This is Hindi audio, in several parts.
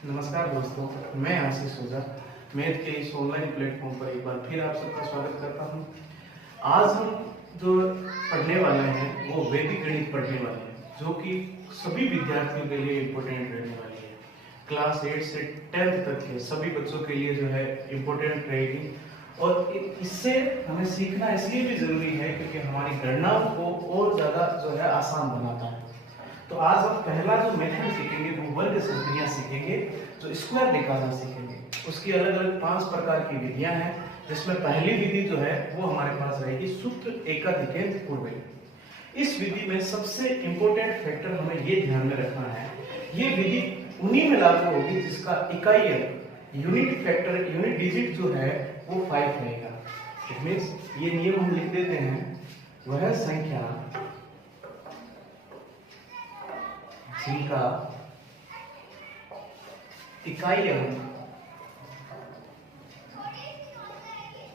नमस्कार दोस्तों, मैं आशीष ओझा मैथ के इस ऑनलाइन प्लेटफॉर्म पर एक बार फिर आप सबका स्वागत करता हूं। आज हम जो पढ़ने वाले हैं वो वैदिक गणित पढ़ने वाले हैं, जो कि सभी विद्यार्थियों के लिए इम्पोर्टेंट रहने वाली है। क्लास 8 से 10th तक के सभी बच्चों के लिए जो है इम्पोर्टेंट रहेगी। और इससे हमें सीखना इसलिए भी जरूरी है क्योंकि हमारी गणनाओं को और ज्यादा जो है आसान बनाता है। तो आज हम पहला जो मेथड सीखेंगे वो वर्ग संक्रिया सीखेंगे, जो स्क्वायर निकालना सीखेंगे। उसकी अलग अलग 5 प्रकार की विधियां हैं, जिसमें पहली विधि जो है वो हमारे पास रहेगी सूत्र एकाधिकेन्द्र पूर्वेय। इस विधि में सबसे इंपॉर्टेंट फैक्टर हमें ये ध्यान में रखना है, ये विधि उन्हीं में लागू होगी जिसका इकाई अंक यूनिट फैक्टर यूनिट डिजिट जो है वो 5 रहेगा। इट मींस ये नियम हम लिख देते हैं, वह संख्या जिनका इकाई अंक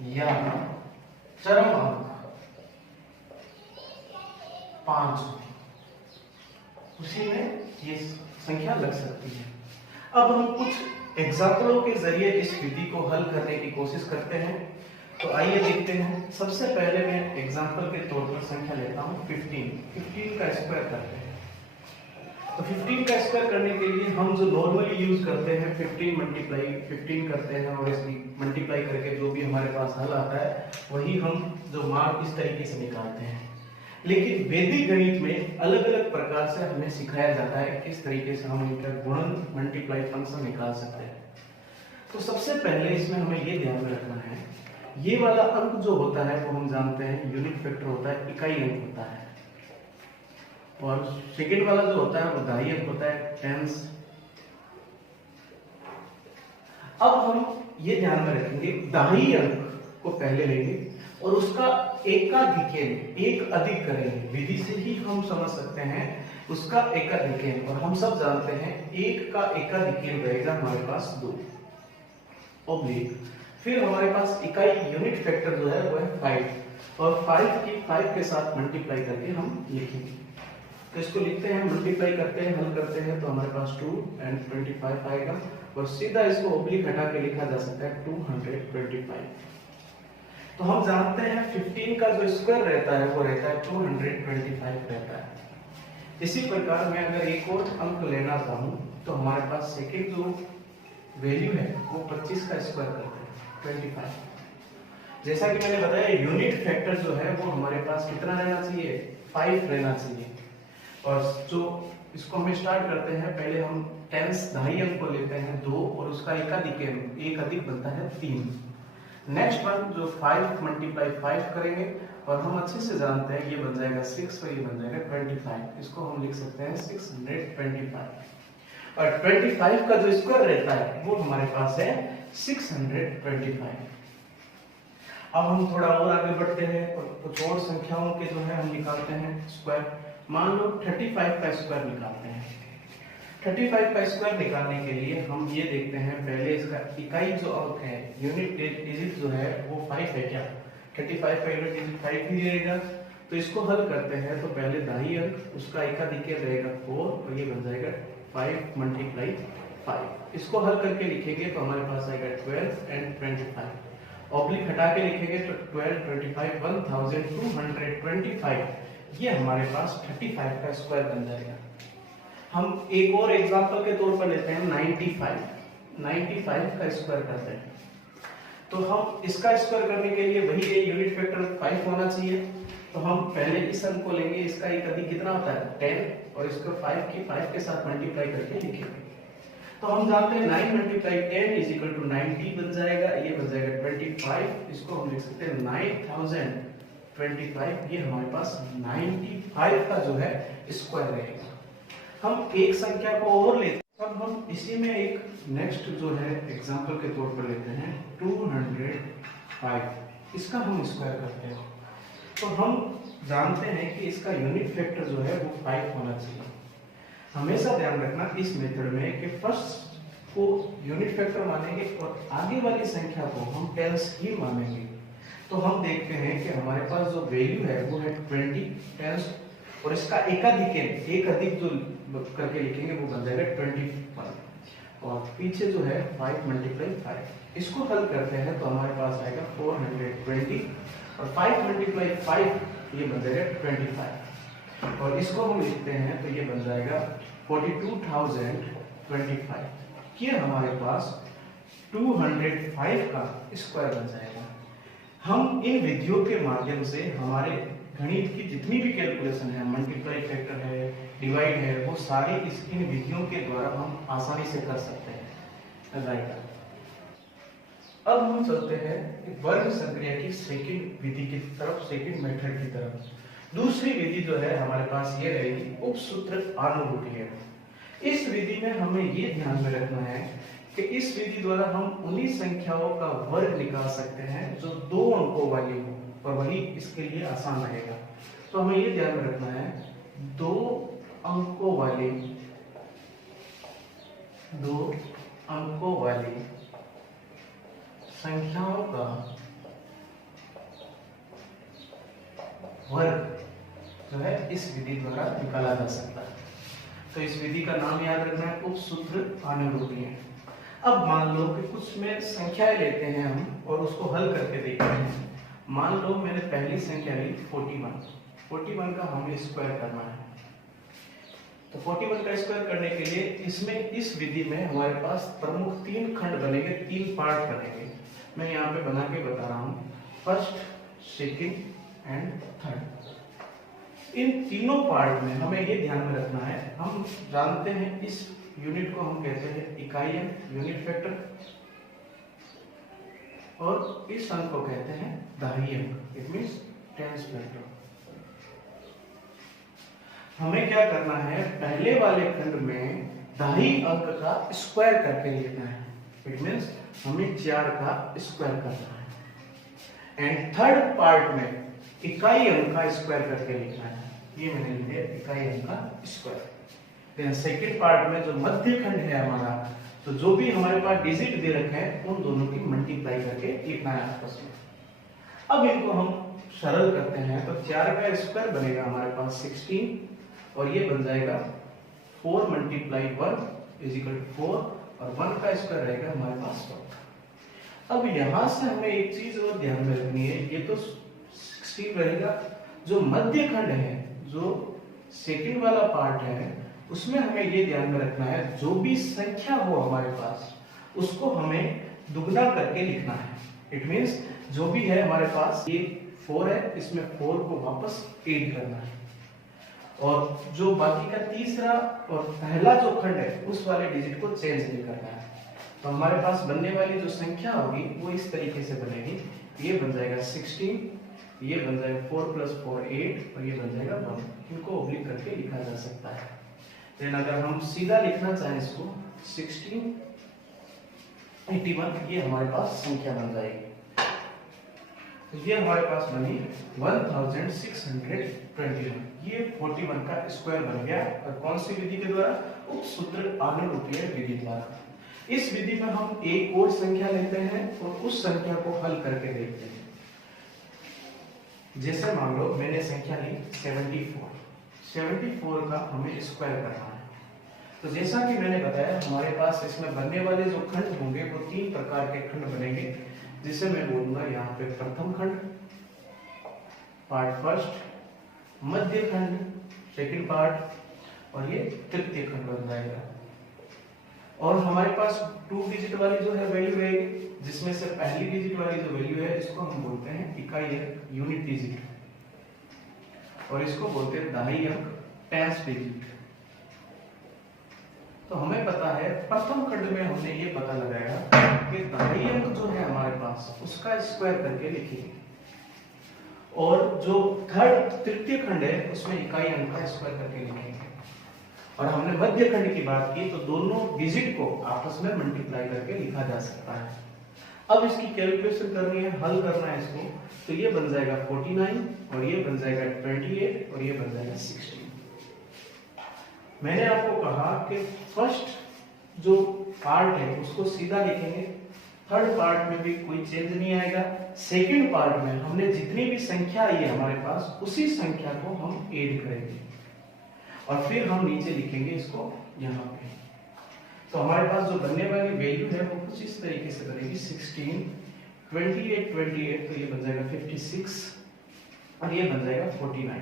या चरम अंक 5 उसी में ये संख्या लग सकती है। अब हम कुछ एग्जाम्पलों के जरिए इस विधि को हल करने की कोशिश करते हैं। तो आइए देखते हैं। सबसे पहले मैं एग्जाम्पल के तौर पर संख्या लेता हूं 15 का स्क्वायर करते हैं। तो 15 का स्क्वायर करने के लिए हम जो नॉर्मली यूज करते हैं 15 मल्टीप्लाई 15 करते हैं और इसकी मल्टीप्लाई करके जो भी हमारे पास हल आता है वही हम जो मान इस तरीके से निकालते हैं। लेकिन वैदिक गणित में अलग अलग प्रकार से हमें सिखाया जाता है किस तरीके से हम इनका गुणन मल्टीप्लाई फंक्शन निकाल सकते हैं। तो सबसे पहले इसमें हमें ये ध्यान में रखना है, ये वाला अंक जो होता है वो हम जानते हैं यूनिट फैक्टर होता है, इकाई अंक होता है। और सेकेंड वाला जो होता है वो दहाई अंक होता है, टेंस। अब हम ये ध्यान में रखेंगे, दहाई अंक को पहले लेंगे और उसका एकाधिकेन्द्र एक अधिक करेंगे। विधि से ही हम समझ सकते हैं उसका एकाधिकेन्द्र, और हम सब जानते हैं एक का एकाधिकेन्द्र रहेगा हमारे पास 2 ऑब्लिक। फिर हमारे पास इकाई यूनिट फैक्टर जो है वो है 5 और 5 के साथ मल्टीप्लाई करके हम लिखेंगे। तो इसको लिखते हैं, मल्टीप्लाई करते हैं, हल करते हैं तो हमारे पास 2 and 25 आएगा और सीधा इसको ओब्लिक हटा के लिखा जा सकता है 225। तो हम जानते हैं 15 का जो स्क्वायर रहता है वो रहता है 225 रहता है। इसी प्रकार मैं अगर एक और अंक लेना चाहूं तो हमारे पास सेकंड जो वैल्यू है वो 25 का स्क्वायर करते हैं 25। जैसा कि मैंने बताया यूनिट फैक्टर जो है वो हमारे पास कितना रहना चाहिए, 5 रहना चाहिए। और जो इसको हम स्टार्ट करते हैं, पहले हम टेंस दहाई अंक को लेते हैं 2 और उसका एकाधिकेन्द्र एक अधिक बनता है 3। नेक्स्ट वन जो 5 मल्टीप्लाई 5 करेंगे और हम अच्छे से जानते हैं ये बन जाएगा 6 और ये बन जाएगा 25। इसको हम लिख सकते हैं 625 और 25 का जो स्क्वायर रहता है वो हमारे पास है 625। अब हम थोड़ा और आगे बढ़ते हैं और कुछ और संख्याओं के जो है हम निकालते हैं स्क्वायर। मान लो 35 का स्क्वायर निकालते हैं। 35 का स्क्वायर निकालने के लिए हम ये देखते हैं, पहले इसका इकाई जो अंक है यूनिट डिजिट जो है वो 5 है क्या, 35 का यूनिट डिजिट 5 ही रहेगा। तो इसको हल करते हैं तो पहले दहाई अंक उसका एकाधिकेन्द्र रहेगा 4 और ये बन जाएगा 5 मल्टीप्लाई 5। इसको हल करके लिखेंगे तो हमारे पास आएगा 12 and 25। ऑब्लिक हटा के लिखेंगे तो 12 25 1225, ये हमारे पास 35 का स्क्वायर बन जाएगा। हम एक और एग्जांपल के तौर पर लेते हैं 95 का स्क्वायर करते हैं। तो हम इसका स्क्वायर करने के लिए वही यूनिट फैक्टर 5 होना चाहिए। तो हम पहले इस अंक को लेंगे, इसका एक अधिक कितना होता है 10 और इसको 5 के साथ मल्टीप्लाई करके लिखेंगे। तो हम जानते हैं 9 मल्टीप्लाई 10 इज इक्वल टू 90 बन जाएगा, ये बन जाएगा 25। इसको हम लिख सकते हैं 9025, ये हमारे पास 95 का जो है स्क्वायर रहेगा। हम एक संख्या को और लेते हैं। अब हम इसी में एक नेक्स्ट जो है एग्जांपल के तौर पर लेते हैं 205, इसका हम स्क्वायर करते हैं। तो हम जानते हैं कि इसका यूनिट फैक्टर जो है वो 5 होना चाहिए। हमेशा ध्यान रखना इस मेथड में कि फर्स्ट को यूनिट फैक्टर मानेंगे और आगे वाली संख्या को हम टेंस ही मानेंगे। तो हम देखते हैं कि हमारे पास जो वैल्यू है वो है 20 टेंस और इसका एक अधिक जो करके लिखेंगे वो बन जाएगा 21 और पीछे जो है 5 × 5। इसको हल करते हैं तो हमारे पास आएगा 420 और 5 × 5 ये बन जाएगा 25 और इसको हम लिखते हैं तो ये बन जाएगा 42,025। ये हमारे पास 205 का स्क्वायर बन जाएगा। हम इन विधियों के माध्यम से हमारे गणित की जितनी भी कैलकुलेशन है, मल्टीप्लाई फैक्टर है, डिवाइड है, वो सारी इन विधियों के द्वारा हम आसानी से कर सकते हैं। राइट। अब हम चलते हैं वर्ग संक्रिया की सेकंड विधि की तरफ, सेकंड मेथड की तरफ। दूसरी विधि जो है हमारे पास ये रहेगी उपसूत्र आनुरूपीय। इस विधि में हमें ये ध्यान में रखना है कि इस विधि द्वारा हम उन्हीं संख्याओं का वर्ग निकाल सकते हैं जो 2 अंकों वाली हो और वही इसके लिए आसान रहेगा। तो हमें ये ध्यान में रखना है 2 अंकों वाली संख्याओं का वर्ग जो है इस विधि द्वारा निकाला जा सकता है। तो इस विधि का नाम याद रखना है उपसूत्र आनुरूपीय। अब मान लो कि कुछ में संख्याएं लेते हैं हम और उसको हल करके देखते हैं। मान लो मैंने पहली संख्या ली 41 का हमें स्क्वायर करना है। तो 41 का स्क्वायर करने के लिए इसमें इस विधि में हमारे पास प्रमुख 3 खंड बनेंगे, 3 पार्ट बनेंगे। मैं यहाँ पे बना के बता रहा हूँ, फर्स्ट, सेकंड एंड थर्ड। इन तीनों पार्ट में हमें ये ध्यान में रखना है, हम जानते हैं इस यूनिट को हम कहते हैं इकाई अंक, यूनिट फैक्टर, और इस अंक को कहते हैं दहाई अंक, इट मींस टेंस फैक्टर। हमें क्या करना है, पहले वाले खंड में दहाई अंक का स्क्वायर करके लिखना है, इट मींस हमें 4 का स्क्वायर करना है। एंड थर्ड पार्ट में इकाई अंक का स्क्वायर करके लिखना है, ये मैंने लिया इकाई अंक का स्क्वायर। देन सेकंड पार्ट में जो मध्य खंड है हमारा, तो जो भी हमारे पास डिजिट दे रखे हैं उन दोनों की मल्टीप्लाई करके लिखना है आपस में। अब इनको हम सरल करते हैं तो 4 का स्क्वायर बनेगा हमारे पास 16 और ये बन जाएगा 4 × 1 = 4 और 1 का स्क्वायर रहेगा हमारे पास 1। अब यहां से हमें एक चीज और ध्यान में रखनी है, ये तो 16 रहेगा, जो मध्य खंड है, जो सेकंड वाला पार्ट है, उसमें हमें ये ध्यान में रखना है जो भी संख्या हो हमारे पास उसको हमें दुगना करके लिखना है। इट मींस जो भी है हमारे पास, ये 4 है, इसमें 4 को वापस ऐड करना है और जो बाकी का तीसरा और पहला जो खंड है उस वाले डिजिट को चेंज नहीं करना है। तो हमारे पास बनने वाली जो संख्या होगी वो इस तरीके से बनेगी, ये बन जाएगा 16, ये बन जाएगा 4 + 4 8 और ये बन जाएगा 1। इनको ओब्लिक करके लिखा जा सकता है। देन अगर हम सीधा लिखना चाहें इसको 1681, ये हमारे पास संख्या बन जाएगी। तो ये हमारे पास बनी 1621। ये 41 का स्क्वायर बन गया और कौन सी विधि के द्वारा, उपसूत्र आनुरूपीय विधि द्वारा। इस विधि में हम एक और संख्या लेते हैं और उस संख्या को हल करके देखते हैं। जैसे मान लो मैंने संख्या ली 74 का हमें स्क्वायर करना है। तो जैसा कि मैंने बताया हमारे पास इसमें बनने वाले जो खंड होंगे वो 3 प्रकार के खंड बनेंगे, जिसे मैं बोलूंगा यहाँ पे प्रथम खंड, पार्ट फर्स्ट, मध्य खंड सेकंड पार्ट और ये तृतीय खंड बन जाएगा। और हमारे पास 2 डिजिट वाली जो है वैल्यू रहेगी, जिसमें से पहली डिजिट वाली जो वैल्यू है इसको हम बोलते हैं इकाई अंक, यूनिट डिजिट, और इसको बोलते हैं दहाई अंक, टेंस डिजिट। तो हमें पता है प्रथम खंड में हमने ये पता लगाया कि दहाई अंक जो है हमारे पास उसका स्क्वायर करके लिखेंगे और जो तृतीय खंड है उसमें इकाई अंक का स्क्वायर करके लिखेंगे। और हमने मध्य खंड की बात की तो दोनों डिजिट को आपस में मल्टीप्लाई करके लिखा जा सकता है। अब इसकी कैलकुलेशन करनी है, हल करना है इसको, तो ये बन जाएगा 49 और ये बन जाएगा 28 और ये बन जाएगा 16। मैंने आपको कहा कि फर्स्ट जो पार्ट है उसको सीधा लिखेंगे, थर्ड पार्ट में भी कोई चेंज नहीं आएगा, सेकंड पार्ट में हमने जितनी भी संख्या आई है हमारे पास उसी संख्या को हम ऐड करेंगे और फिर हम नीचे लिखेंगे इसको यहाँ पे। तो हमारे पास जो बनने वाली वैल्यू है वो कुछ इस तरीके से बनेगी 16, 28 28 तो ये बन जाएगा 56 और ये बन जाएगा 49।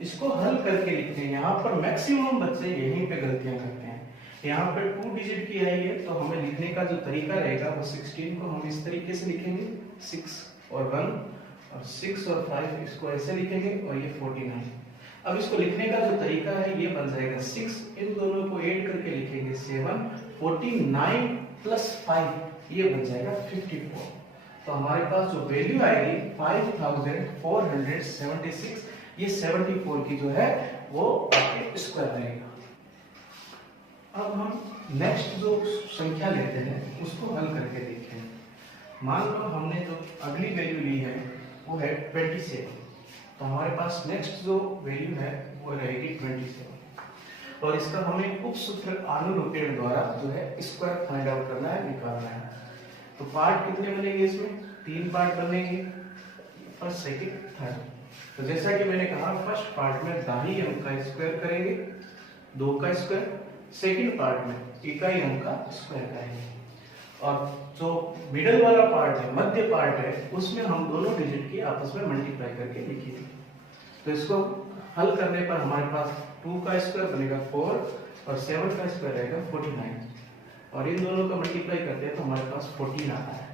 इसको हल करके लिखते हैं। यहाँ पर मैक्सिमम बच्चे यहीं पे गलतियां करते हैं। यहाँ पे 2 डिजिट की आई है तो हमें लिखने का जो तरीका रहेगा वो 16 को हम इस तरीके से लिखेंगे 6 और 1 और 6 और 5 इसको ऐसे लिखेंगे और ये 49। अब इसको लिखने का जो तरीका है ये बन जाएगा 6, इन दोनों को ऐड करके लिखेंगे 7, 49 प्लस 5 ये बन जाएगा 54। तो हमारे पास जो वैल्यू आएगी 5476, ये 74 की जो है वो स्क्वायर रहेगा। अब हम नेक्स्ट जो संख्या लेते हैं उसको हल करके देखते हैं। मान लो हमने जो अगली वैल्यू ली है वो है 27, तो हमारे पास नेक्स्ट जो वैल्यू है वो रहेगी 27 और इसका हमें उपसूत्र आनुरूपीण द्वारा जो है स्क्वायर फाइंड आउट करना है, निकालना है। तो पार्ट कितने बनेंगे इसमें? 3 पार्ट बनेंगे, फर्स्ट सेकंड थर्ड। तो जैसा कि मैंने कहा फर्स्ट पार्ट में दाहिने अंक का स्क्वायर करेंगे 2 का स्क्वायर, सेकंड पार्ट में इकाई अंक का स्क्वायर करेंगे और जो मिडल वाला पार्ट है, मध्य पार्ट है, उसमें हम दोनों डिजिट की आपस में मल्टीप्लाई करके लिखेंगे। तो इसको हल करने पर हमारे पास 2 का स्क्वायर बनेगा 4 और 7 का स्क्वायर रहेगा 49 और इन दोनों का मल्टीप्लाई करते हैं तो हमारे पास 14 आता है।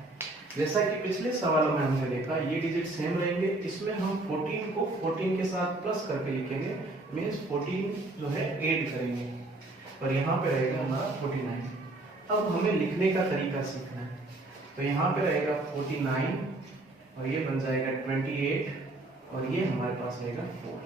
जैसा कि पिछले सवालों में हमने देखा ये डिजिट सेम रहेंगे, इसमें हम 14 को 14 के साथ प्लस करके लिखेंगे, मींस 14 जो है ऐड करेंगे और यहाँ पे रहेगा हमारा 49। अब हमें लिखने का तरीका सीखना है। तो यहाँ पे रहेगा 49 और ये बन जाएगा 28 और ये हमारे पास रहेगा 4।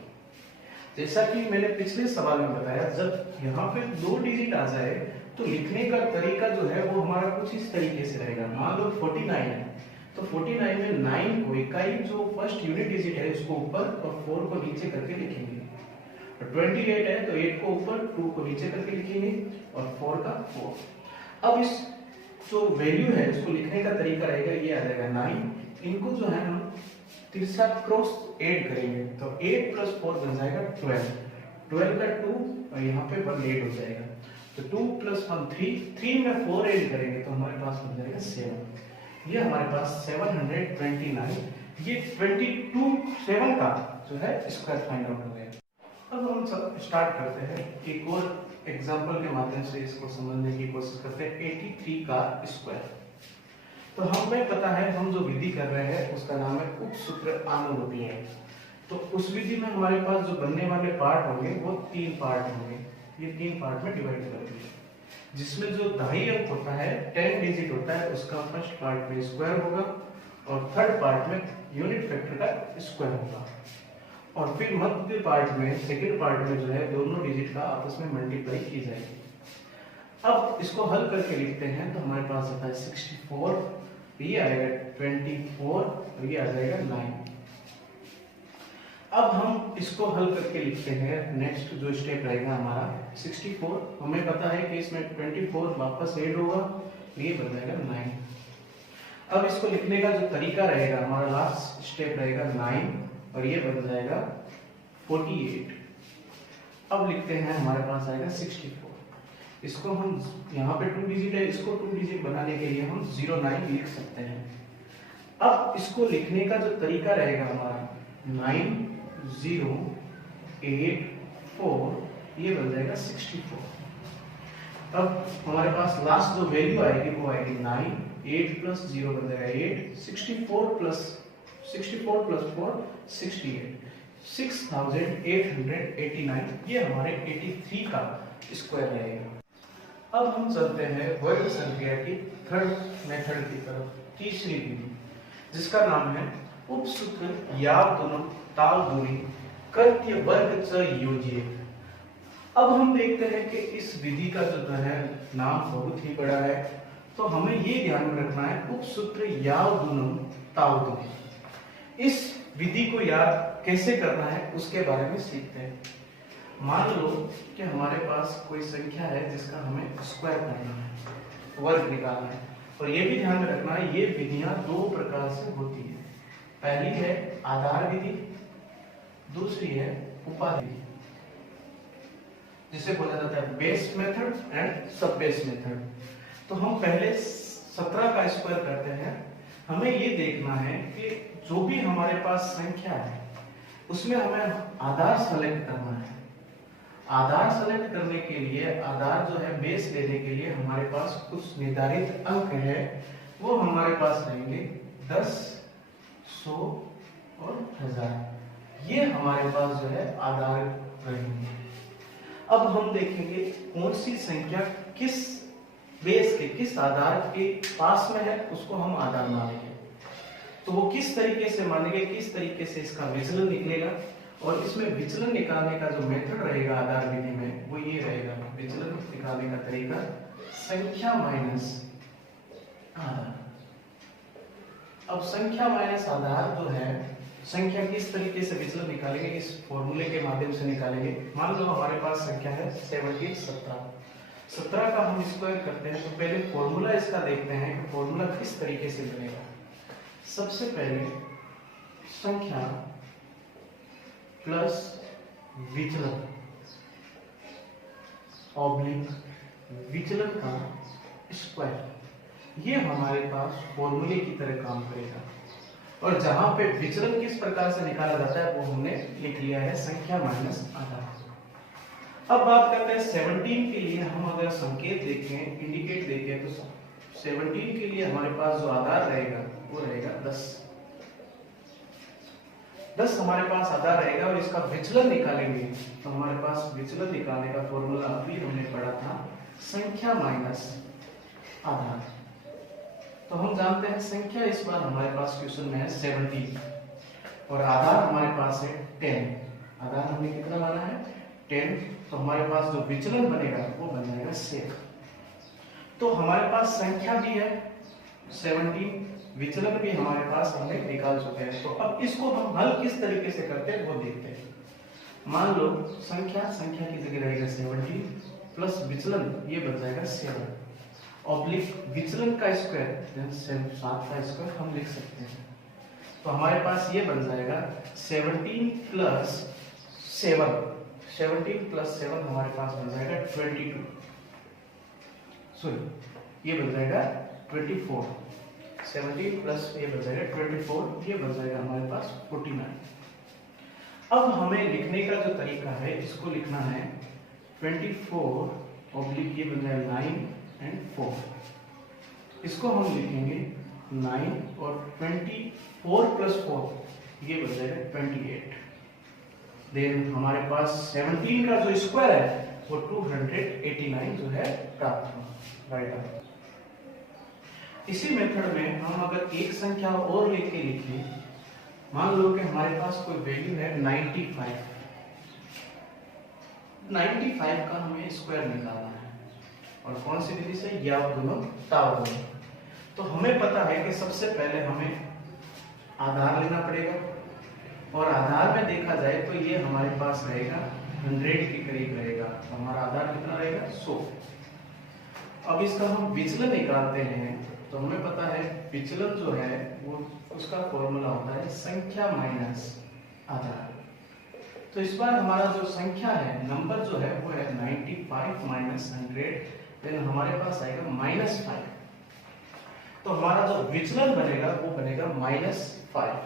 जैसा कि मैंने पिछले सवाल में बताया जब यहाँ पे 2 डिजिट आ जाए तो लिखने का तरीका जो है वो हमारा कुछ इस तरीके से रहेगा। मान लो 49 है तो 49 में 9 को इकाई जो फर्स्ट यूनिट डिजिट है उसको ऊपर और 4 को नीचे करके लिखेंगे और 28 है तो 8 को ऊपर 2 को नीचे करके लिखेंगे और 4 का 4। अब इस जो वैल्यू है उसको लिखने का तरीका रहेगा ये आ जाएगा 9, इनको जो है हम तीसरा क्रॉस ऐड करेंगे तो 8 प्लस 4 बन जाएगा 12, 12 का 2 और यहाँ पे 1 ऐड हो जाएगा तो 2 प्लस 1 3, 3 में 4 ऐड करेंगे तो हमारे पास बन जाएगा 7। ये हमारे पास 729, ये 7 का जो है स्क्वायर फाइंड आउट हो गया। अब हम सब स्टार्ट करते हैं एक और एग्जांपल के माध्यम से इसको समझने की कोशिश करते हैं। 83 का स्क्वायर। तो हमें पता है हम जो विधि कर रहे हैं उसका नाम है उपसूत्र आनुरूपीण। तो उस विधि में हमारे पास जो बनने वाले पार्ट होंगे वो 3 पार्ट होंगे, ये 3 पार्ट में डिवाइड कर दिए, जिसमें जो दाहिने अंक होता है 10 डिजिट होता है उसका फर्स्ट पार्ट में स्क्वायर होगा और थर्ड पार्ट में यूनिट फैक्टर का स्क्वायर होगा और फिर मध्य पार्ट में सेकंड पार्ट में जो है दोनों डिजिट का आपस में मल्टीप्लाई की जाएगी। अब इसको हल करके लिखते हैं तो हमारे पास आता है 64, ये आएगा 24 और ये आ जाएगा 9। अब हम इसको हल करके लिखते हैं। नेक्स्ट जो स्टेप रहेगा हमारा 64, हमें पता है कि इसमें 24 वापस ऐड होगा, ये बन जाएगा 9। अब इसको लिखने का जो तरीका रहेगा हमारा लास्ट स्टेप रहेगा 9 और ये बन जाएगा 48। अब लिखते हैं हमारे पास आएगा 64, इसको हम यहाँ पे 2 डिजिट है, इसको 2 डिजिट बनाने के लिए हम 09 लिख सकते हैं। अब इसको लिखने का जो तरीका रहेगा हमारा 9084, ये बन जाएगा 64। अब हमारे पास लास्ट जो वैल्यू आएगी वो आएगी 9, 8 प्लस 0 बन जाएगा 8, 64 प्लस 4 68, 6889, ये हमारे 83 का स्क्वायर रहेगा। अब हम चलते हैं वर्ग संख्या की थर्ड मेथड की तरफ, तीसरी विधि जिसका नाम है उपसूत्र याव गुणन ताव दूरी कृत्य वर्ग च योज्य। अब हम देखते हैं कि इस विधि का जो है नाम बहुत ही बड़ा है, तो हमें ये ध्यान में रखना है उपसूत्र याव गुणन ताव दूरी। इस विधि को याद कैसे करना है उसके बारे में सीखते हैं। मान लो कि हमारे पास कोई संख्या है जिसका हमें स्क्वायर करना है, वर्ग निकालना है, और ये भी ध्यान में रखना है ये विधियां 2 प्रकार से होती है। पहली है आधार विधि, दूसरी है उपाधि विधि। जिसे बोला जाता है बेस मेथड एंड सब बेस मेथड। तो हम पहले 17 का स्क्वायर करते हैं। हमें ये देखना है कि जो भी हमारे पास संख्या है उसमें हमें आधार सेलेक्ट करना है। आधार सेलेक्ट करने के लिए, आधार जो है बेस लेने के लिए हमारे पास कुछ निर्धारित अंक है, वो हमारे पास रहेंगे 10, 100 और 1000। ये हमारे पास जो है आधार रहेंगे। अब हम देखेंगे कौन सी संख्या किस बेस के, किस आधार के पास में है, उसको हम आधार मानेंगे। तो वो किस तरीके से मानेंगे, किस तरीके से इसका विचलन निकलेगा, और इसमें विचलन निकालने का जो मेथड रहेगा आधार विधि में वो ये रहेगा। विचलन निकालने का तरीका संख्या माइनस आधार। अब संख्या माइनस आधार जो है, संख्या किस तरीके से विचलन निकालेंगे, इस फॉर्मूले के माध्यम से निकालेंगे। मान लो हमारे पास संख्या है 17 का हम स्क्वायर करते हैं। तो पहले फॉर्मूला इसका देखते हैं कि फॉर्मूला किस तरीके से बनेगा। सबसे पहले संख्या प्लस विचलन ऑब्लिक विचलन का स्क्वायर, ये हमारे पास फॉर्मूले की तरह काम करेगा। और जहां पे विचलन किस प्रकार से निकाला जाता है वो हमने लिख लिया है, संख्या माइनस आधार। अब बात करते हैं 17 के लिए। हम अगर संकेत देखें, इंडिकेट देखें, तो 17 के लिए हमारे पास जो आधार रहेगा वो रहेगा 10 हमारे पास आधार रहेगा। और इसका विचलन निकालेंगे तो हमारे पास विचलन निकालने का फॉर्मूला अभी हमने पढ़ा था, संख्या माइनस आधार। तो हम जानते हैं संख्या इस बार हमारे पास क्वेश्चन में है 17 और आधार हमारे पास है 10। आधार हमने कितना माना है 10। तो हमारे पास जो विचलन बनेगा वो बन जाएगा 7। तो हमारे पास संख्या भी है 17, विचलन भी हमारे पास हमने निकाल चुके हैं। तो अब इसको हम हल किस तरीके से करते हैं वो देखते हैं। मान लो संख्या की जगह रहेगा 17 प्लस विचलन, ये बन जाएगा 7 ऑब्लिक विचलन का स्क्वायर, 7 का स्क्वायर हम लिख सकते हैं। तो हमारे पास ये बन जाएगा 17 प्लस 7 हमारे पास बन जाएगा 22, सॉरी ये बन जाएगा 24। 17 प्लस ये बन जाएगा 24, ये बन जाएगा हमारे पास 49। अब हमें लिखने का जो तरीका है, इसको लिखना है 24 ऑब्लिक ये बन जाएगा 9 एंड 4। इसको हम लिखेंगे 9 और 24 प्लस 4 ये बन जाएगा 28। देन हमारे पास 17 का जो स्क्वायर है वो 289 जो है प्राप्त हुआ, राइट। इसी मेथड में हम अगर एक संख्या और लेके लिखें, मान लो कि हमारे पास कोई वैल्यू है 95 का हमें स्क्वायर निकालना है। और कौन सी विधि से, या दोनों ताव दोनों। तो हमें पता है कि सबसे पहले हमें आधार लेना पड़ेगा, और आधार में देखा जाए तो ये हमारे पास रहेगा 100 के करीब रहेगा। तो हमारा आधार कितना रहेगा 100। अब इसका हम विचलन निकालते हैं तो हमें पता है विचलन जो है वो उसका फॉर्मूला होता है संख्या माइनस आधार। तो इस बार हमारा जो संख्या है, नंबर जो है वो है 95 माइनस 100, देन हमारे पास आएगा -5। तो हमारा जो विचलन बनेगा वो बनेगा -5।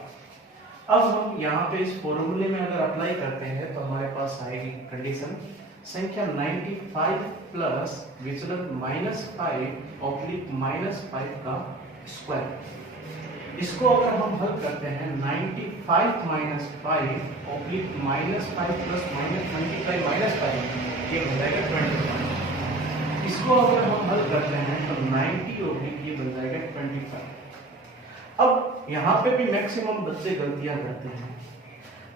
अब हम यहाँ पे इस फॉर्मूले में अगर अप्लाई करते हैं तो हमारे पास आएगी कंडीशन संख्या 95 प्लस विचलन -5 ऑब्लिक -5 का स्क्वायर। इसको अगर हम हल करते हैं 95 माइनस 5 ऑब्लिक -5 प्लस -25 -5 ये बन जाएगा 25। इसको अगर हम हल करते हैं तो 90 ऑब्लिक ये बन जाएगा 25। अब यहाँ पे भी मैक्सिमम बच्चे गलतियां करते हैं।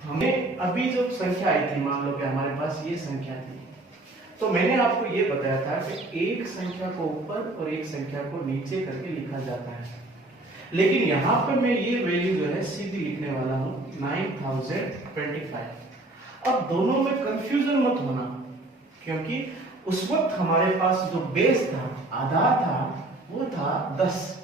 हमें अभी जो संख्या आई थी, मान लो कि हमारे पास ये संख्या थी, तो मैंने आपको ये बताया था कि एक संख्या को ऊपर और एक संख्या को नीचे करके लिखा जाता है। लेकिन यहाँ पे मैं ये वैल्यू जो है सीधी लिखने वाला हूँ 9025। अब दोनों में कंफ्यूजन मत होना, क्योंकि उस वक्त हमारे पास जो बेस था, आधार था, वो था 10।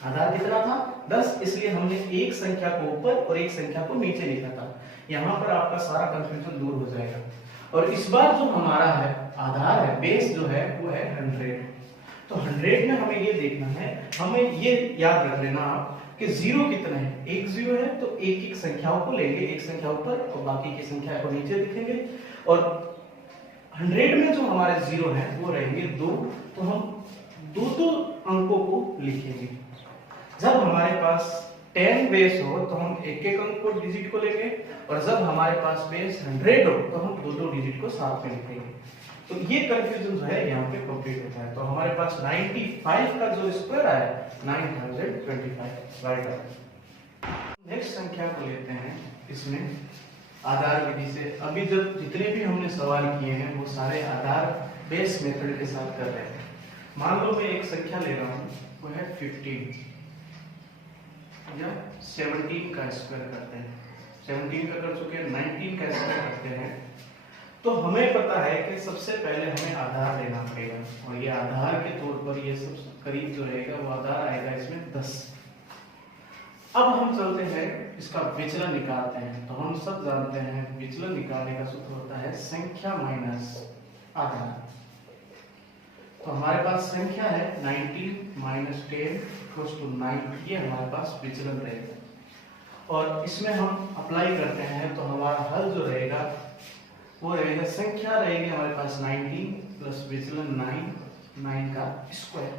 आधार कितना था 10, इसलिए हमने एक संख्या को ऊपर और एक संख्या को नीचे लिखा था। यहाँ पर आपका सारा कंफ्यूजन दूर हो जाएगा। और इस बार जो हमारा है आधार है, बेस जो है वो है 100। तो 100 में हमें ये देखना है, हमें ये याद रख लेना आप कि जीरो कितने हैं, एक जीरो है तो एक एक संख्याओं को लेंगे, एक संख्या ऊपर और बाकी की संख्या को नीचे लिखेंगे। और 100 में जो हमारे जीरो हैं वो रहेंगे 2, तो हम दो अंकों को लिखेंगे। जब हमारे पास 10 बेस हो तो हम एक एक अंक को डिजिट को लेंगे, और जब हमारे पास बेस 100 हो तो हम दो डिजिट को साथ में लिखेंगे। तो ये कंफ्यूजन जो है यहाँ पे कंप्लीट होता है। तो हमारे पास 95 का जो स्क्वायर आया 9025 राइट है। नेक्स्ट संख्या को लेते हैं इसमें आधार विधि से। अभी जब जितने भी हमने सवाल किए हैं वो सारे आधार बेस मेथड के साथ कर रहे हैं। मान लो मैं एक संख्या ले रहा हूँ, वो है 15 या 17 का स्क्वायर करते हैं, 17 का कर चुके हैं, 19 का स्क्वायर करते हैं। तो हमें पता है कि सबसे पहले हमें आधार लेना पड़ेगा, और ये आधार के तौर पर ये सब करीब जो रहेगा वो आधार आएगा इसमें 10। अब हम चलते हैं इसका विचलन निकालते हैं। तो हम सब जानते हैं विचलन निकालने का सूत्र होता है संख्या माइनस आधार। तो हमारे पास संख्या है 19 माइनस 10 इक्वल्स टू 9, ये हमारे पास विचलन रहेगा। और इसमें हम अप्लाई करते हैं तो हमारा हल जो रहेगा वो रहेगा, संख्या रहेगी हमारे पास 19 प्लस विचलन 9 का स्क्वायर।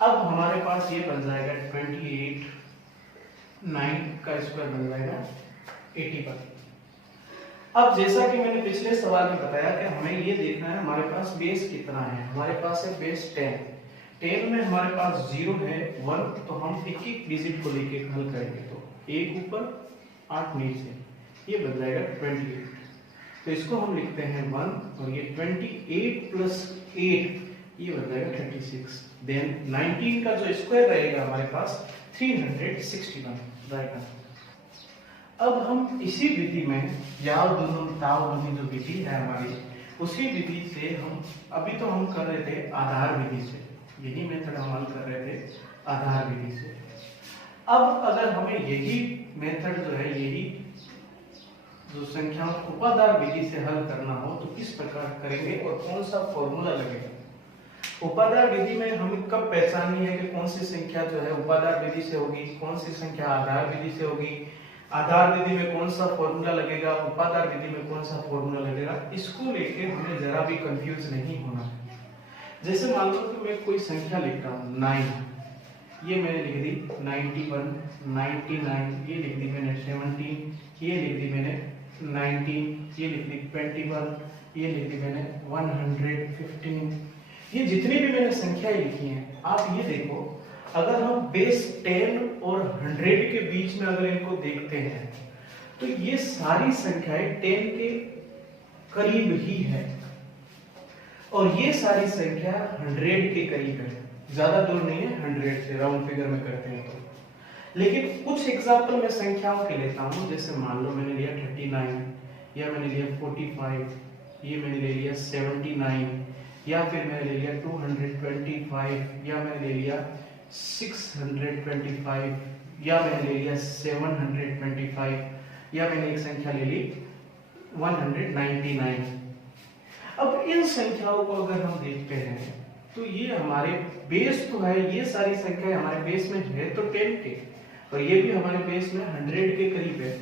अब हमारे पास ये बन जाएगा 28, 9 का स्क्वायर बन जाएगा 81। अब जैसा कि मैंने पिछले सवाल में बताया कि हमें ये देखना है हमारे पास बेस कितना है। हमारे पास है बेस 10 में हमारे पास 0 है 1, तो हम एक एक डिजिट को लेके हल करेंगे। तो एक ऊपर 8 नीचे, ये बन जाएगा 28। तो इसको हम लिखते हैं 1, और ये 28 प्लस 8 ये बन जाएगा 36। देन 19 का जो स्क्वायर रहेगा हमारे पास 361 राइट। अब हम इसी विधि में याव दोनों ताव वाली जो विधि है हमारी, उसी विधि से हम अभी तो हम कर रहे थे आधार विधि से, यही मेथड हम हल कर रहे थे आधार विधि से। अब अगर हमें यही मेथड जो है, यही जो संख्याओं को उपादार विधि से हल करना हो तो किस प्रकार करेंगे और कौन सा फॉर्मूला लगेगा। उपादार विधि में हमें कब पहचाननी है कि कौन सी संख्या जो है उपादार विधि से होगी, कौन सी संख्या आधार विधि से होगी, आधार विधि में कौन सा फॉर्मूला लगेगा, उपादार विधि में कौन सा फॉर्मूला लगेगा, इसको लेके हमें जरा भी कंफ्यूज नहीं होना है। जैसे मान लो कि मैं कोई संख्या लिख रहा हूँ 9, ये मैंने लिख दी 91, 99 ये लिख दी मैंने 17, ये लिख दी मैंने 19, ये लिख दी 21, ये लिख दी मैंने 115। ये जितनी भी मैंने संख्याएं लिखी हैं, आप ये देखो, अगर हम बेस 10 और 100 के बीच में अगर इनको देखते हैं तो ये सारी संख्याएं 10 के करीब ही है, और ये सारी संख्या 100 के करीब है, ज्यादा दूर नहीं है 100 से, राउंड फिगर में करते हैं तो। लेकिन कुछ एग्जाम्पल मैं संख्याओं के लेता हूं, जैसे मान लो मैंने लिया 39, या मैंने लिया 45, ये मैंने ले लिया 79, या फिर मैंने ले लिया 225, या मैंने ले लिया 625, या मैंने ले लिया 725, या मैंने एक संख्या ले ली 199। अब इन संख्याओं को अगर हम देखते हैं तो ये हमारे बेस तो है, ये सारी संख्याएं हमारे बेस में है तो 10 के, और ये भी हमारे बेस में 100 के करीब है।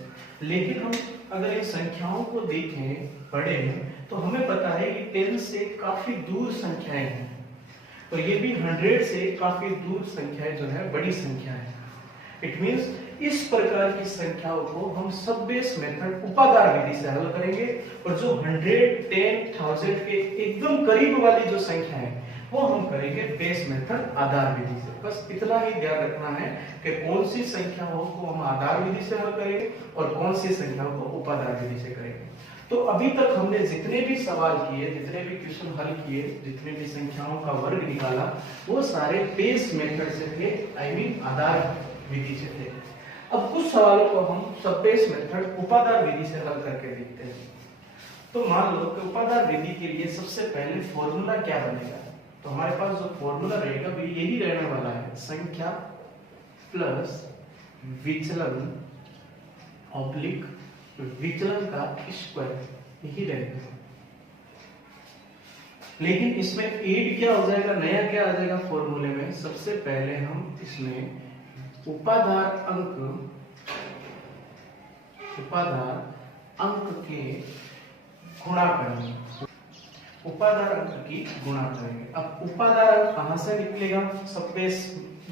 लेकिन हम अगर इन संख्याओं को देखें बड़े में तो हमें पता है कि 10 से काफी दूर संख्याएं हैं, और ये भी 100 से काफी दूर संख्याएं जो है बड़ी संख्या है। इट मींस इस प्रकार की संख्याओं को हम सब बेस मेथड उपादार विधि से हल करेंगे, और जो 100, 10, 1000 के एकदम करीब वाली जो संख्या है वो हम करेंगे बेस मेथड आधार विधि से। बस इतना ही ध्यान रखना है कि कौन सी संख्याओं को हम आधार विधि से हल करेंगे और कौन सी संख्याओं को उपादार विधि से करेंगे। तो अभी तक हमने जितने भी सवाल किए, जितने भी क्वेश्चन हल किए, जितने भी संख्याओं का वर्ग निकाला, वो सारे बेस मेथड से थे, आई मीन आधार विधि से थे। अब कुछ सवालों को हम सब बेस मेथड उपादार विधि से हल करके देखते हैं। तो मान लो कि उपादार विधि के लिए सबसे पहले फॉर्मूला क्या बनेगा, तो हमारे पास जो फॉर्मूला रहेगा वो यही रहने वाला है, संख्या प्लस विचलन ऑब्लिक विचलन का स्क्वायर। यही रहेगा। लेकिन इसमें एड क्या हो जाएगा, नया क्या आ जाएगा फॉर्मूले में, सबसे पहले हम इसमें उपाधार अंक के गुणा करेंगे, उपाधार अंक की गुणा करेंगे। अब उपाधार अंक कहां से निकलेगा, सब बेस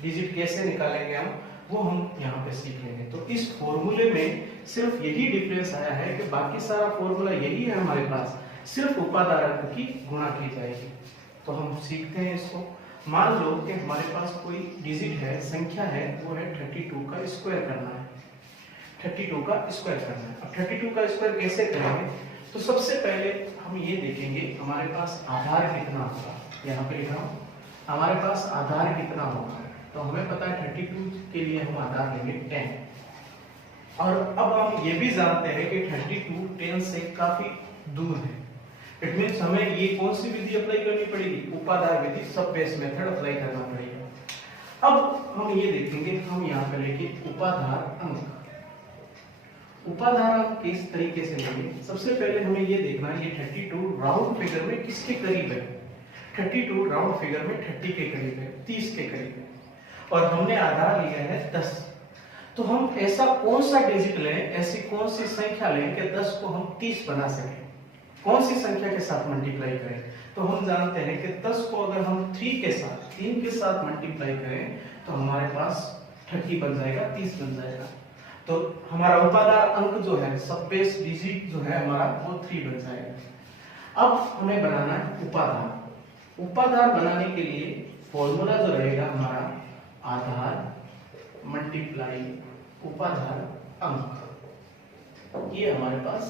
डिजिट कैसे निकालेंगे हम, वो हम यहाँ पे सीख लेंगे। तो इस फॉर्मूले में सिर्फ यही डिफरेंस आया है कि बाकी सारा फॉर्मूला यही है हमारे पास, सिर्फ उपाधार अंक की गुणा की जाएगी। तो हम सीखते हैं इसको। मान लो कि हमारे पास कोई डिजिट है, संख्या है, वो है 32 का स्क्वायर करना है, 32 का स्क्वायर करना है। अब 32 का स्क्वायर कैसे करेंगे, तो सबसे पहले हम ये देखेंगे हमारे पास आधार कितना होगा। यहाँ पे लिखा हूं हमारे पास आधार कितना होगा, तो हमें पता है 32 के लिए हम आधार लेंगे 10। और अब हम ये भी जानते हैं कि 32 10 से काफी दूर है। इट मींस हमें ये कौन सी विधि अप्लाई करनी पड़ेगी, उपाधार विधि, सब बेस मेथड अप्लाई करना पड़ेगा। अब हम ये देखेंगे, हम यहाँ पे लेंगे उपाधार अंक। उपाधार अंक किस तरीके से लेंगे, सबसे पहले हमें ये देखना है ये 32 राउंड फिगर में किसके करीब है। 32 राउंड फिगर में 30 के करीब है, 30 के करीब है, और हमने आधार लिया है 10। तो हम ऐसा कौन सा डिजिट लें, ऐसी कौन सी संख्या लें कि 10 को हम 30 बना सकें, कौन सी संख्या के साथ मल्टीप्लाई करें। तो हम जानते हैं कि 10 को अगर हम 3 के साथ मल्टीप्लाई करें तो हमारे पास 30 बन जाएगा, 30 बन जाएगा। तो हमारा उपाधार अंक जो है, सब बेस डिजिट जो है हमारा, वो 3 बन जाएगा। अब हमें बनाना है उपाधार। उपाधार बनाने के लिए फॉर्मूला जो रहेगा हमारा, आधार मल्टीप्लाई उपाधार अंक, ये हमारे पास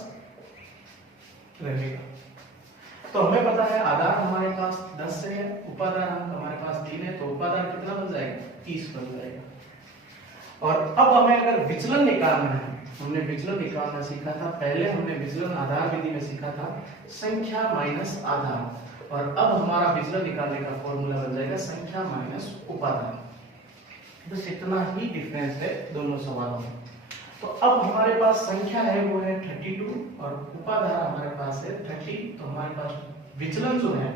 रहेगा। तो हमें पता है आधार हमारे पास 10 है, उपाधार अंक हमारे पास 3 है, तो उपाधार कितना बन जाएगा, 30 बन जाएगा। और अब हमें अगर विचलन निकालना है, हमने विचलन निकालना सीखा था, पहले हमने विचलन आधार विधि में सीखा था संख्या माइनस आधार, और अब हमारा विचलन निकालने का फॉर्मूला बन जाएगा संख्या माइनस उपाधार। बस इतना ही डिफरेंस है दोनों सवालों में। तो अब हमारे पास संख्या है वो है 32 और उपाधार हमारे पास है 30, तो हमारे पास विचलन जो है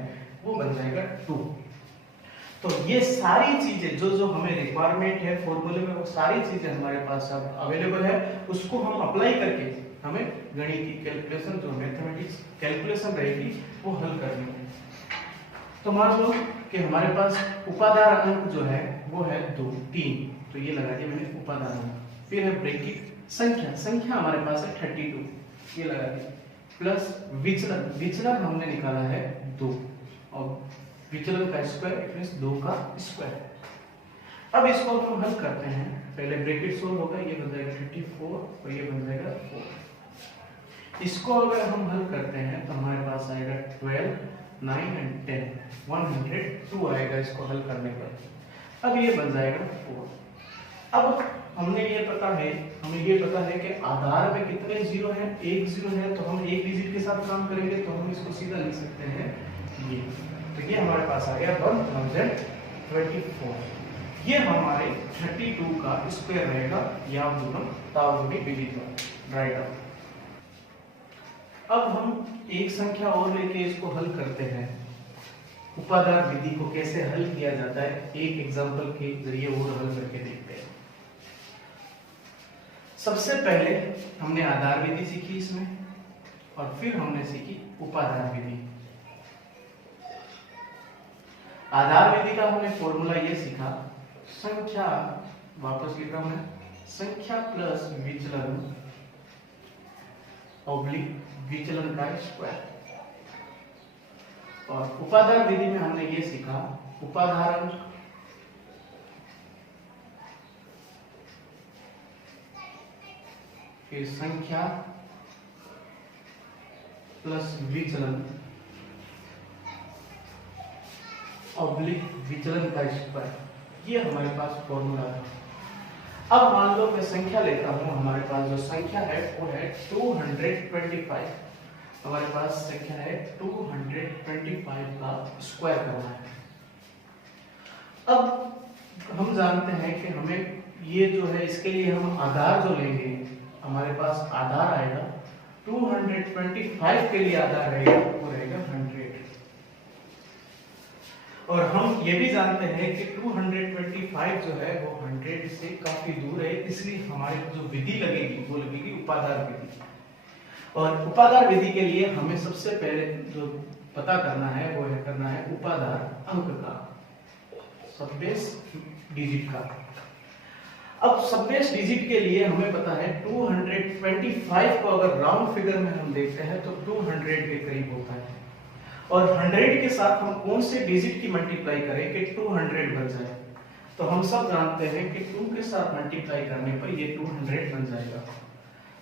वो बन जाएगा 2। तो ये सारी चीजें जो हमें रिक्वायरमेंट है फॉर्मूले में, वो सारी चीजें हमारे पास अब अवेलेबल है। उसको हम अप्लाई करके हमें गणितीय कैलकुलेशन, जो मैथमेटिक्स कैलकुलेशन रहेगी, वो हल करनी है। तो मान लो कि हमारे पास उपाधार अंक जो है वो है 2 3, तो ये लगा दिया मैंने उपाधार अंक। फिर है ब्रैकेट संख्या हमारे पास है 32, ये लगा दिया, प्लस विचलन हमने निकाला है 2, और विचलन का स्क्वायर इट मींस 2 का स्क्वायर। अब इसको हम हल करते हैं, पहले ब्रैकेट सोल्व होगा, ये बन जाएगा 34 और ये बन जाएगा 4। इसको अगर हम हल करते हैं तो हमारे पास आएगा 12 9 एंड 10 102 आएगा इसको हल करने पर। अब ये बन जाएगा 4। अब हमें ये पता है कि आधार में कितने जीरो हैं, 1 जीरो है, तो हम एक डिजिट के साथ काम करेंगे, तो हम इसको सीधा लिख सकते हैं ये। तो ये हमारे पास आ गया 1024। ये हमारे 32 का स्क्वायर रहेगा, या हम तावुनी विधि पर राइट आउट। अब हम एक संख्या और लेके इसको हल करते हैं। उपाधार विधि को कैसे हल किया जाता है, एक एग्जांपल के जरिए वो हल करके देखते हैं। सबसे पहले हमने आधार विधि सीखी इसमें, और फिर हमने सीखी उपाधार विधि। आधार विधि का हमने फॉर्मूला ये सीखा, संख्या, वापस लिख रहा हूं मैं, संख्या प्लस विचलन ऑब्लिक विचलन का स्क्वायर। और उपाधार विधि में हमने ये सीखा, उपाधार अंक फिर संख्या प्लस विचलन ऑब्लिक विचलन का स्क्वायर, ये हमारे पास फॉर्मूला था। अब मान लो मैं संख्या लेता हूं, हमारे पास जो संख्या है वो है 225। हमारे पास संख्या है 225 का स्क्वायर करना है। अब हम जानते हैं कि हमें ये जो है, इसके लिए हम आधार जो लेंगे, हमारे पास आधार आएगा 225 के लिए आधार रहेगा वो रहेगा 100। और हम ये भी जानते हैं कि 225 जो है वो 100 से काफी दूर है, इसलिए हमारे जो विधि लगेगी वो लगेगी उपादार विधि। और उपादार विधि के लिए हमें सबसे पहले जो पता करना है वो है करना है उपादार अंक का, सबबेस डिजिट का। अब सबबेस डिजिट के लिए हमें पता है 225 को अगर राउंड फिगर में हम देखते हैं तो 200 के करीब होता है, और 100 के साथ हम कौन से डिजिट की मल्टीप्लाई करें कि 200 बन जाए। तो हम सब जानते हैं कि 2 के साथ मल्टीप्लाई करने पर ये 200 बन जाएगा।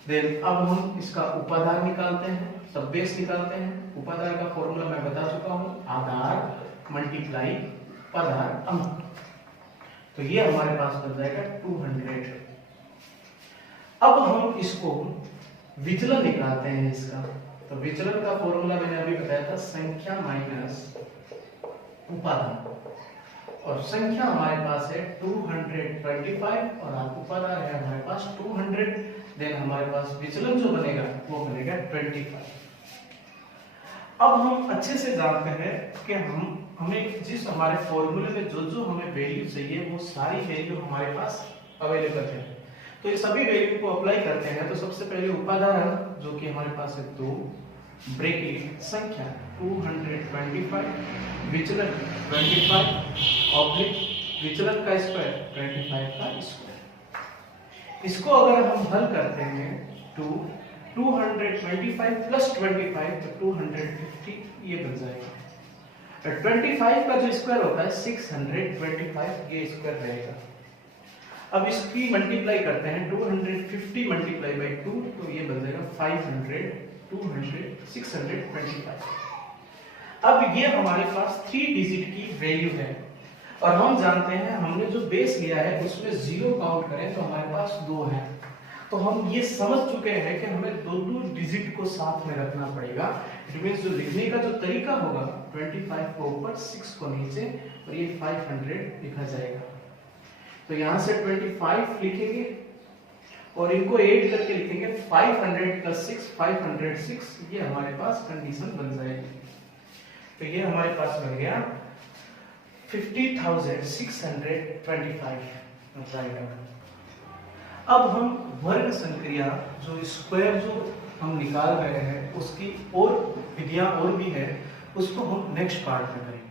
देन अब हम इसका उपादार निकालते हैं, सबबेस निकालते हैं। उपादार का फॉर्मूला मैं बता चुका हूं, आधार मल्टीप्लाई उपादार अंक। तो ये हमारे पास बन जाएगा 200। अब हम इसको विचलन निकालते हैं इसका। तो विचलन का फॉर्मूला मैंने अभी बताया था, संख्या माइनस उपादान। और संख्या हमारे पास है 225 और उपादान है हमारे पास 200। देन हमारे पास विचलन जो बनेगा वो बनेगा 25। अब हम अच्छे से जानते हैं कि हमें जिस हमारे फॉर्मूले में जो हमें वैल्यू चाहिए वो सारी वैल्यू हमारे पास अवेलेबल है। तो ये सभी वैल्यू को अप्लाई करते हैं। तो सबसे पहले उपादान जो कि हमारे पास है 2 ब्रैकेट संख्या 225 विचलन 25 ऑब्लिक विचलन का स्क्वायर 25 का स्क्वायर। इसको अगर हम हल करते हैं तो 225 प्लस 25 तो 250 ये बन जाएगा। 25 का जो स्क्वायर होता है 625 ये स्क्वायर रहेगा। अब इसकी मल्टीप्लाई करते हैं 250 मल्टीप्लाई बाय 2 तो ये बन जाएगा 500 200 625। अब ये हमारे पास 3 डिजिट की वैल्यू है, और हम जानते हैं हमने जो बेस लिया है उसमें 0 काउंट करें तो हमारे पास 2 है। तो हम ये समझ चुके हैं कि हमें दो डिजिट को साथ में रखना पड़ेगा। इट मींस जो लिखने का जो तरीका होगा 25 को ऊपर 6 को नीचे और ये 500 लिखा जाएगा। तो यहां से 25 लिखेंगे और इनको ऐड करके लिखेंगे 500 प्लस 6 506 ये हमारे पास कंडीशन बन जाएगी। तो ये हमारे पास बन गया 50,625 जाएगा। अब हम वर्ग संक्रिया जो स्क्वायर जो हम निकाल रहे हैं उसकी और विधियां और भी है, उसको हम नेक्स्ट पार्ट में करेंगे।